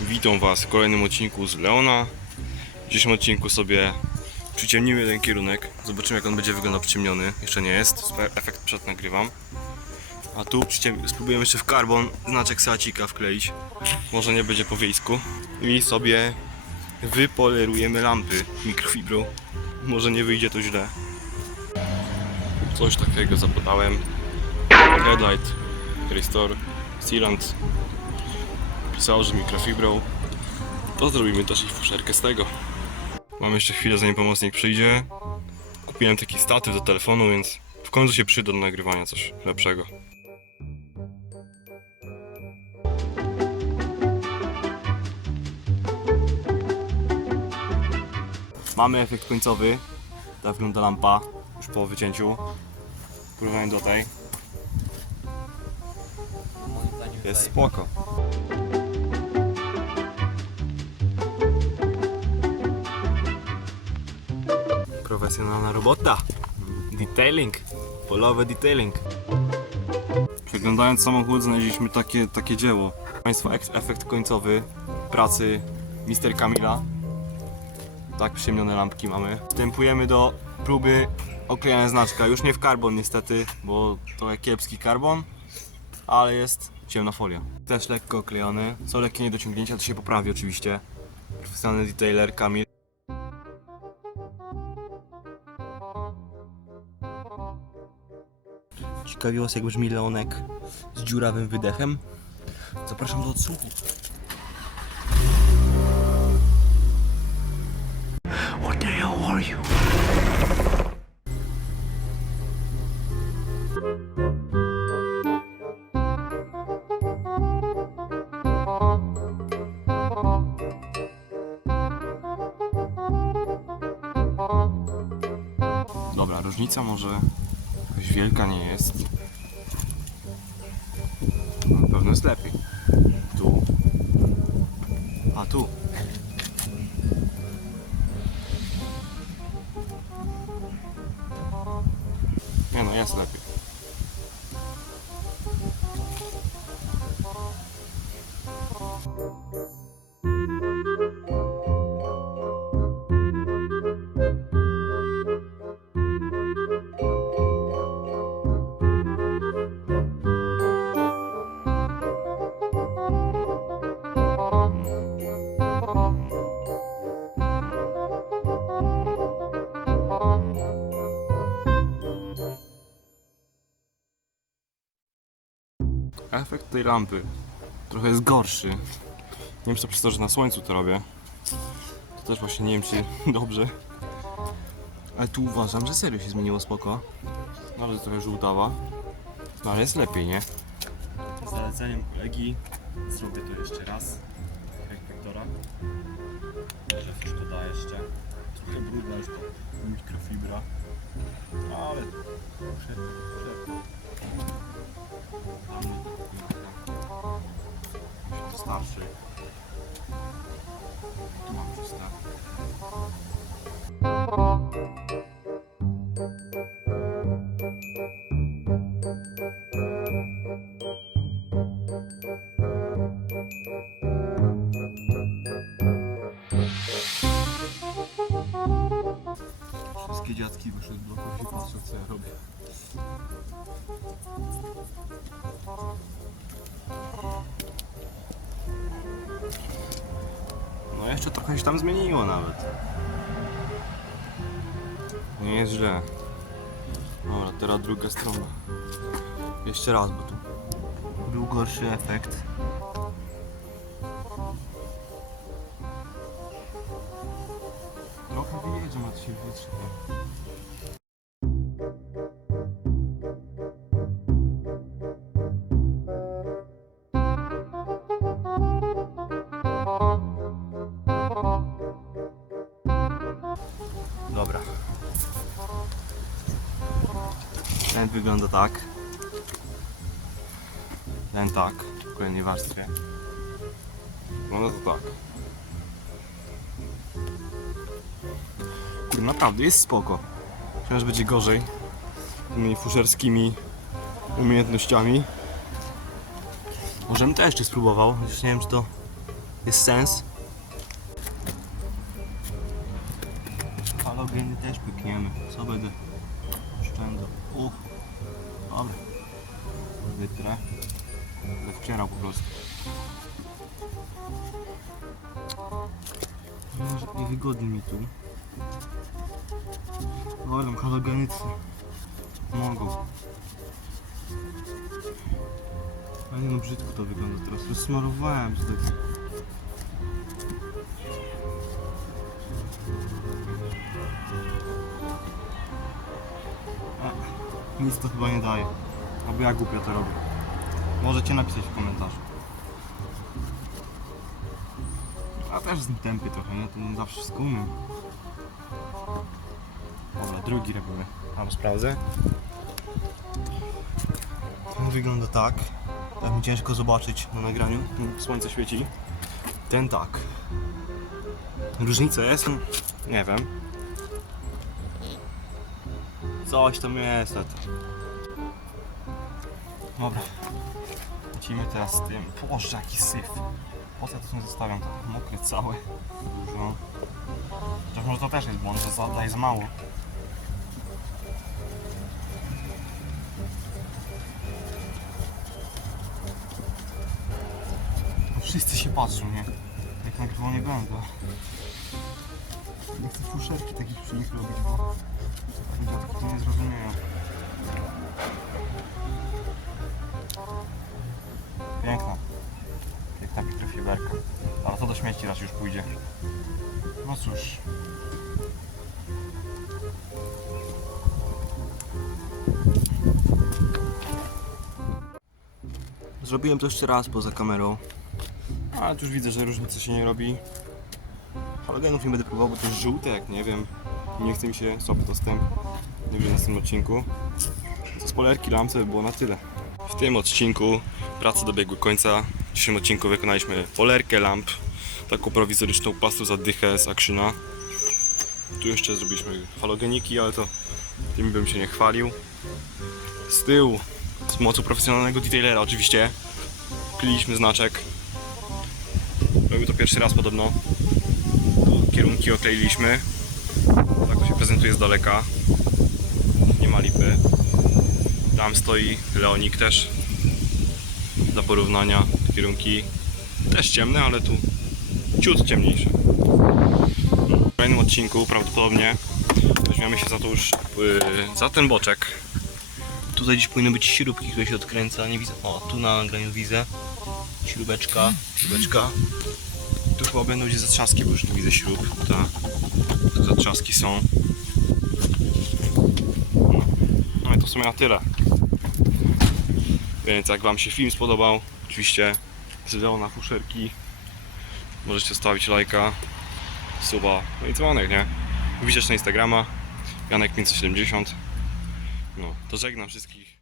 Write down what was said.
Witam Was w kolejnym odcinku z Leona. W dzisiejszym odcinku sobie przyciemnimy ten kierunek. Zobaczymy jak on będzie wyglądał przyciemniony. Jeszcze nie jest, efekt przed nagrywam. A tu spróbujemy jeszcze w karbon znaczek Seacika wkleić. Może nie będzie po wiejsku. I sobie wypolerujemy lampy mikrofibrą. Może nie wyjdzie to źle. Coś takiego zapodałem. Headlight, Restore, Sealant, pisało, że mikrofibrą, to zrobimy też ich fuszerkę z tego. Mam jeszcze chwilę zanim pomocnik przyjdzie. Kupiłem taki statyw do telefonu, więc w końcu się przyda do nagrywania coś lepszego. Mamy efekt końcowy. Ta wygląda lampa już po wycięciu. W porównaniu do tej. Jest spoko. Profesjonalna robota. Detailing. Polowy detailing. Przeglądając samochód znaleźliśmy takie, takie dzieło. Państwo ek- efekt końcowy pracy Mr. Kamila. Tak przyciemnione lampki mamy. Wstępujemy do próby oklejania znaczka. Już nie w karbon niestety, bo to jest kiepski karbon, ale jest ciemna folia. Też lekko oklejony. Są lekkie niedociągnięcia, to się poprawi oczywiście. Profesjonalny detailer Kamil. Ciekawi was jak brzmi Leonek z dziurawym wydechem. Zapraszam do odsłuchu. You? Dobra, różnica może jakaś wielka nie jest. Na pewno jest lepiej. Nie no, jest Efekt tej lampy trochę jest gorszy. Nie wiem, czy to przez to, że na słońcu to robię. To też właśnie nie wiem, czy dobrze. Ale tu uważam, że serio się zmieniło spoko. Nawet trochę żółtawa. No ale jest lepiej, nie? Zaleceniem kolegi zrobię to jeszcze raz. Jak Wiktora. Może coś doda jeszcze. Trochę brudna już to mikrofibra. Ale... Prze, prze. Starszy. Tu mam. Wszystkie dziadki wyszły z bloków i patrzą co ja robię. Jeszcze trochę się tam zmieniło nawet. Nie jest źle. Dobra, teraz druga strona. Jeszcze raz, bo tu był gorszy efekt. Trochę wyjedzie, ma to Ten wygląda tak. Ten tak, w kolejnej warstwie. Wygląda to tak. Kurde, naprawdę jest spoko. Że będzie gorzej. Tymi fuszerskimi umiejętnościami. Możemy też jeszcze spróbował, chociaż nie wiem czy to jest sens. Halogeny też pykniemy. Co będę oszczędzał? Uch. Dobra. Wytrę. Wcierał po prostu. Niewygodnie mi tu. Dobra, halogeny to mogą. Ale nie no brzydko to wygląda teraz. Rozsmarowałem to tak. Nic to chyba nie daje. Albo ja głupio to robię. Możecie napisać w komentarzu. A też z tępy trochę, nie? To nie zawsze umiem. Dobra, drugi robimy. Albo sprawdzę. Ten wygląda tak. Tak mi ciężko zobaczyć na nagraniu. Słońce świeci. Ten tak. Różnica jest? Nie wiem. Coś tam jest. to- Dobra. Lecimy teraz z tym. Boże, jaki syf. Po co to nie zostawiam? Tak mokre całe. Dużo. Chociaż może to też jest błąd, że za- za mało. No Wszyscy się patrzą, nie? Jak nagrywanie będę. Nie chcę fuszerki takich przy nich robić, bo to nie zrozumieją. Piękna. Piękna pikrofiberka. Ale to do śmieci raz już pójdzie. No cóż. Zrobiłem to jeszcze raz poza kamerą. Ale tu już widzę, że różnicy się nie robi. Halogenów nie będę próbował, bo to jest żółte, jak nie wiem. Nie chce mi się słaby dostęp. Wiem w następnym odcinku. To z polerki lampce by było na tyle. W tym odcinku prace dobiegły końca. W dzisiejszym odcinku wykonaliśmy polerkę lamp, taką prowizoryczną plastu za dychę z Actiona. Tu jeszcze zrobiliśmy halogeniki, ale to tym bym się nie chwalił. Z tyłu, z mocą profesjonalnego detailera oczywiście, kliliśmy znaczek. Robił to pierwszy raz podobno. Tu kierunki okleiliśmy. Tak to się prezentuje z daleka. Ma. Tam stoi Leonik też. Dla porównania kierunki też ciemne, ale tu ciut ciemniejsze. W kolejnym odcinku prawdopodobnie weźmiemy się za to już yy, za ten boczek. Tutaj gdzieś powinny być śrubki, które się odkręca. Nie widzę. O, tu na nagraniu widzę. Śrubeczka, śrubeczka. Tu chyba będą gdzieś zatrzaski, bo już nie widzę śrub. Ta. Tu zatrzaski są. To w sumie na tyle. Więc jak Wam się film spodobał, oczywiście zdało na fuszerki. Możecie zostawić lajka, suba, no i dzwonek, nie? Też na Instagrama, Janek570. No, to żegnam wszystkich.